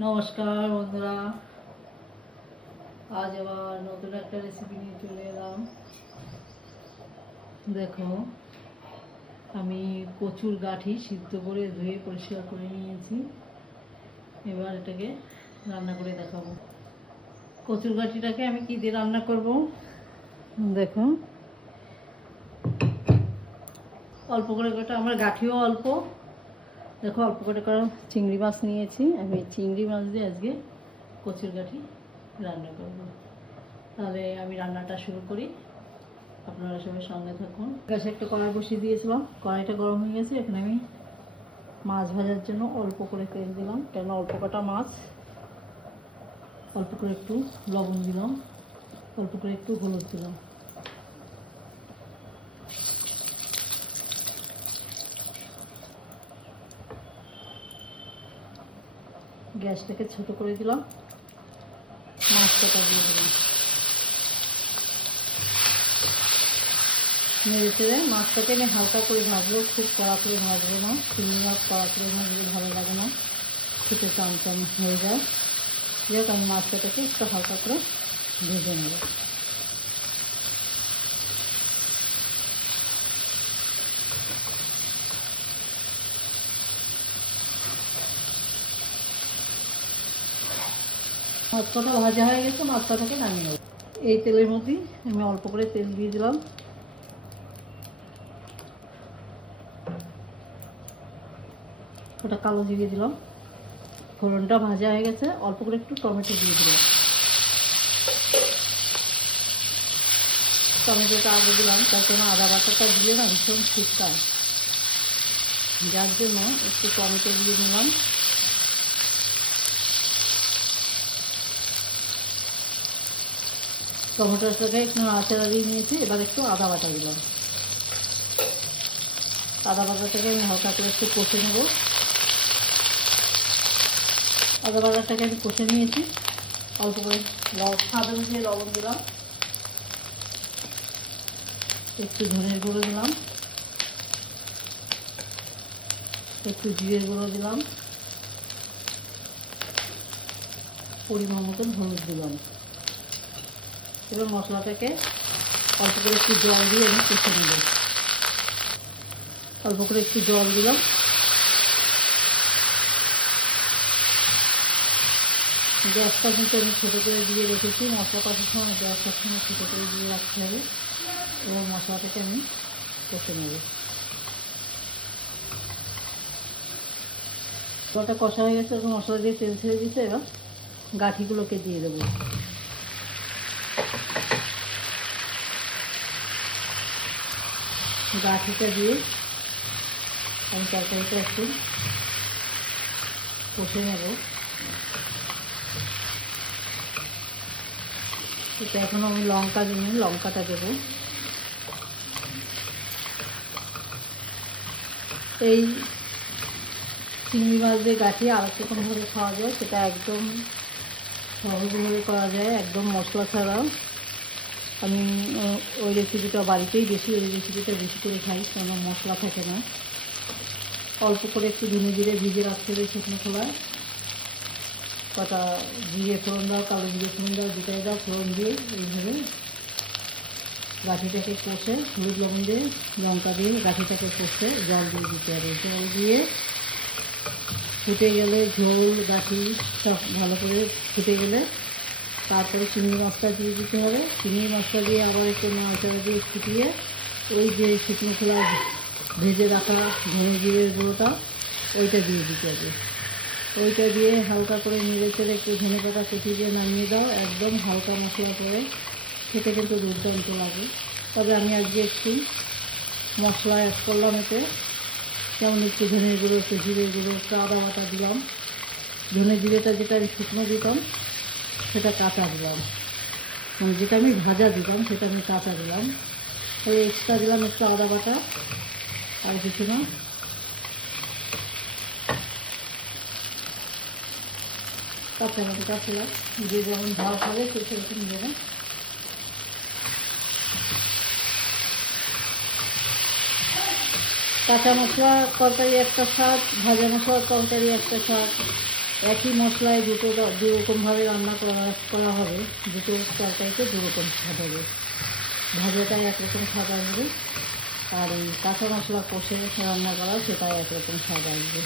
নমস্কার বন্ধুরা, আজ আবার নতুন একটা রেসিপি নিয়ে চলে এলাম। দেখো, আমি কচুর গাঁঠি সিদ্ধ করে ধুয়ে পরিষ্কার করে নিয়েছি। এবার এটাকে রান্না করে দেখাবো। কচুর গাঁঠিটাকে আমি কি দিয়ে রান্না করব দেখো। অল্প করে কটা, আমার গাঁঠিও অল্প। দেখো, অল্প করে চিংড়ি মাছ নিয়েছি। আমি চিংড়ি মাছ দিয়ে আজকে কচুর গাঁঠি রান্না করব। তাহলে আমি রান্নাটা শুরু করি, আপনারা সবাই সঙ্গে থাকুন। গ্যাসে একটা কড়াই বসিয়ে দিয়েছিলাম, কড়াইটা গরম হয়ে গেছে। এখানে আমি মাছ ভাজার জন্য অল্প করে তেল দিলাম, কেন অল্প কটা মাছ। অল্প করে একটু লবণ দিলাম, অল্প করে একটু হলুদ দিলাম। গ্যাসটাকে ছোট করে দিলাম, মাছটা দিয়ে দিলাম। নেড়ে চেড়ে মাছটাকে আমি হালকা করে ভাজবো, খুব কড়া করে ভাজবো না। চিংড়ি মাছ কড়া করে ভাজলে ভালো লাগে না, খেতে চামচাম হয়ে যায়। যাক, আমি মাছটাকে একটু হালকা করে ভেজে নেব। মাছটা ভাজা হয়ে গেছে, মাছটাকে নামিয়ে নেব। এই তেলের মধ্যেই আমি অল্প করে তেল দিয়ে দিলাম। ওটা কালো জিরে দিলাম। ফোড়নটা ভাজা হয়ে গেছে, অল্প করে একটু টমেটো দিয়ে দিলাম। টমেটোটা আগে দিলাম, তার জন্য আদা বাটাটা দিলে না ভীষণ ছিটকায়, যার জন্য একটু টমেটো দিয়ে নিলাম। টমেটোটাকে একটু নাড়াচাড়া দিয়ে নিয়েছি। এবার একটু আদা বাটা দিলাম। আদা বাটাটাকে আমি হালকা করে একটু কষে নেব। আদা বাটাটাকে আমি কষে নিয়েছি। অল্প করে স্বাদ অনুযায়ী লবণ দিলাম, একটু ধনের গুঁড়ো দিলাম, একটু জিরের গুঁড়ো দিলাম, পরিমাণ মতন হলুদ দিলাম। এবার মশলাটাকে অল্প করে একটু জল দিয়ে আমি কষে নেব। অল্প করে একটু জল দিলাম। গ্যাসটা কিন্তু আমি ছোটো করে দিয়ে রেখেছি। মশলা কষার সময় গ্যাস সবসময় ছোটো করে দিয়ে রাখতে হবে। এবার মশলাটাকে আমি কষে নেব। মশলাটা কষা হয়ে গেছে, এবার মশলা দিয়ে তেল ছেড়ে দিতে। এবার গাঁঠিগুলোকে দিয়ে দেবো। গাঁঠিটা দিয়ে আমি তরকারিটা একটু কষে নেব। এটা এখন আমি লঙ্কা দিই, লঙ্কাটা দেবো। এই চিংড়ি মাছ দিয়ে গাঁঠি আর একটা কোনোভাবে খাওয়া যায়, সেটা একদম সহজভাবে করা যায়, একদম মশলা ছাড়া। আমি ওই রেসিপিটা বাড়িতেই ওই রেসিপিটা বেশি করে খাই, কোনো মশলা থাকে না। অল্প করে একটু ধনে জিরে ভিজে রাখতে হবে শুকনো খোলায়। কটা জিরে ফোড়ন দাও, কালো জিরে ফোড়ন দাও, যেটাই দাও ফোড়ন দিয়ে এইভাবে গাঁঠিটাকে কষে হলুদ লবণ দিয়ে লঙ্কা দিয়ে গাঁঠিটাকে কষে জল দিয়ে দিতে হবে। জল দিয়ে ফুটে গেলে ঝোল গাঁঠি সব ভালো করে ফুটে গেলে তারপরে চিংড়ি মাছটা দিয়ে দিতে হবে। চিংড়ি মাছটা দিয়ে আবার একটু নাড়াচাড়া দিয়ে ফুটিয়ে ওই যে শুকনো খোলা ভেজে রাখা ধনে জিরের গুঁড়োটা ওইটা দিয়ে দিতে হবে। ওইটা দিয়ে হালকা করে নেড়ে চেড়ে একটু ধনে পাতা কুচি দিয়ে নামিয়ে দাও। একদম হালকা মশলা করে খেতে কিন্তু দুর্দান্ত লাগে। তবে আমি আজকে একটু মশলা অ্যাড করলাম এতে, যেমন একটু ধনের গুঁড়ো, একটু জিরের গুঁড়ো, একটু আদা বাটা দিলাম। ধনে জিরেটা যেটা আমি শুকনো দিতাম সেটা কাঁচা দিলাম, মানে যেটা আমি ভাজা দিতাম সেটা আমি কাঁচা দিলাম। ওই এক্সট্রা দিলাম একটু আদা বাটা, আর কিছু না। কাঁচা লঙ্কা ছিলাম, যে যেমন ঝাল খাবে সে সেরকম দেবে। কাঁচা মশলা তরকারি একটা স্বাদ, ভাজা মশলার তরকারি একটা স্বাদ। একই মশলায় দু রকমভাবে রান্না করা হবে, দুটো তরকারিতে দু রকম স্বাদ হবে। ভাজাটাই একরকম স্বাদ আসবে, আর এই কাঁচা মশলা কষে রান্না করা সেটাই একরকম স্বাদ আসবে।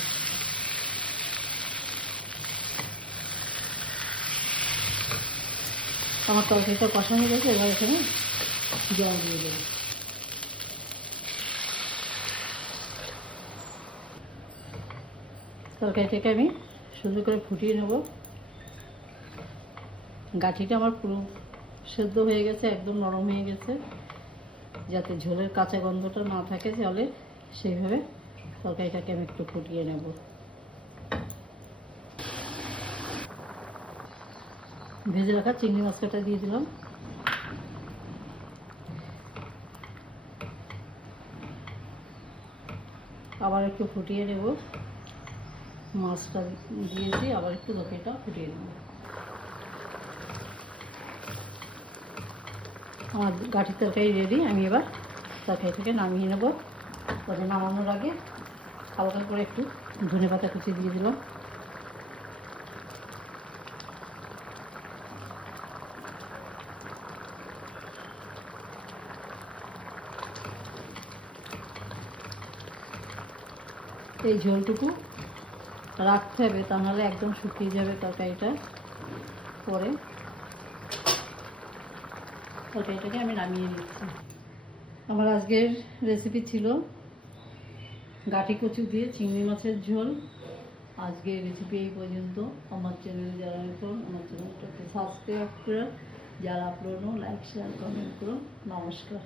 আমার তরকারিটা কষা হয়ে গেছে, এবার এখানে জল দিয়ে দেবো। তরকারিটাকে আমি সুন্দর করে ফুটিয়ে নেব। গাঠিটা আমার পুরো সেদ্ধ হয়ে গেছে, একদম নরম হয়ে গেছে, যাতে ঝোলের কাঁচা গন্ধটা না থাকে জলে, সেইভাবে তরকারিটাকে আমি একটু ফুটিয়ে নেব। ভেজে রাখা চিংড়ি মাছটা দিয়ে দিলাম। আবার একটু ফুটিয়ে নেব। মাছটা দিয়েছি, আবার একটু তরকারিটা ফুটিয়ে নেব। আমার গাঠির তরকারি রেডি। আমি এবার তরকারি থেকে নামিয়ে নেব। তবে নামানোর আগে হালকা করে একটু ধনেপাতা কুচি দিয়ে দিলাম। এই ঝোলটুকু রাখতে হবে, তা নাহলে একদম শুকিয়ে যাবে তরকারিটা। পরে তরকারিটাকে আমি নামিয়ে নিচ্ছি। আমার আজকের রেসিপি ছিল গাঠি কচু দিয়ে চিংড়ি মাছের ঝোল। আজকের রেসিপি এই পর্যন্ত। আমার চ্যানেলে যারা নতুন, আমার চ্যানেলটাকে সাবস্ক্রাইব করে, যারা পুরনো লাইক শেয়ার কমেন্ট করুন। নমস্কার।